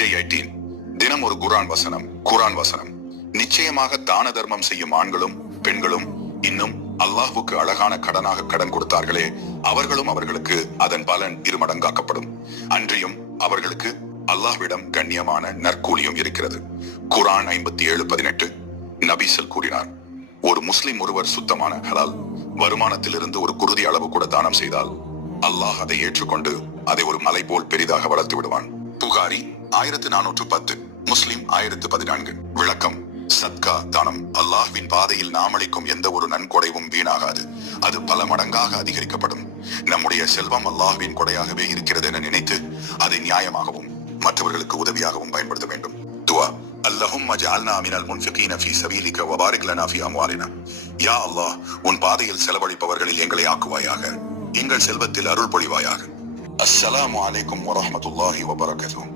Day 18. தினம் ஒரு குர்ஆன் வசனம். நிச்சயமாக தான தர்மம் செய்யும் ஆண்களும் பெண்களும் இன்னும் அல்லாஹ்வுக்கு அழகான கடனாக கடன் கொடுத்தார்களே, அவர்களும் அவர்களுக்கு அதன் பலன் இருமடங்காக்கப்படும். அன்றியும் அவர்களுக்கு அல்லாஹ்விடம் கண்ணியமான நற்கூலியும் இருக்கிறது. குர்ஆன் 57:18. நபிசல் கூறினார், ஒரு முஸ்லிம் ஒருவர் சுத்தமான ஹலால் வருமானத்திலிருந்து ஒரு குருதி அளவு கூட தானம் செய்தால் அல்லாஹ் அதை ஏற்றுக்கொண்டு அதை ஒரு மலை போல் பெரிதாக வளர்த்து விடுவான். புகாரி 1410, முஸ்லிம் 1014. விளக்கம்: சத்கா தானம் அல்லாஹ்வின் பாதையில் நாம் அளிக்கும் எந்த ஒரு நன்கொடையும் வீணாகாது. அது பல மடங்காக அதிகரிக்கப்படும். நம்முடைய செல்வம் அல்லாஹ்வின் கொடையாகவே இருக்கிறது என நினைத்து அதை நியாயமாகவும் மற்றவர்களுக்கு உதவியாகவும் பயன்படுத்த வேண்டும். துவா: அல்லஹும்ம ஜஅல்னா மினல் முன்ஃபிகீன ஃபீ ஸபீலிக வ பாரிக் லனா ஃபீ அம்வாலினா. யா அல்லாஹ், உன் பாதையில் செலவழிப்பவர்களில் எங்களை ஆக்குவாயாக. எங்கள் செல்வத்தில் அருள் பொழிவாயாக. அஸ்ஸலாமு அலைக்கும் வரஹ்மத்துல்லாஹி வபரகாத்துஹு.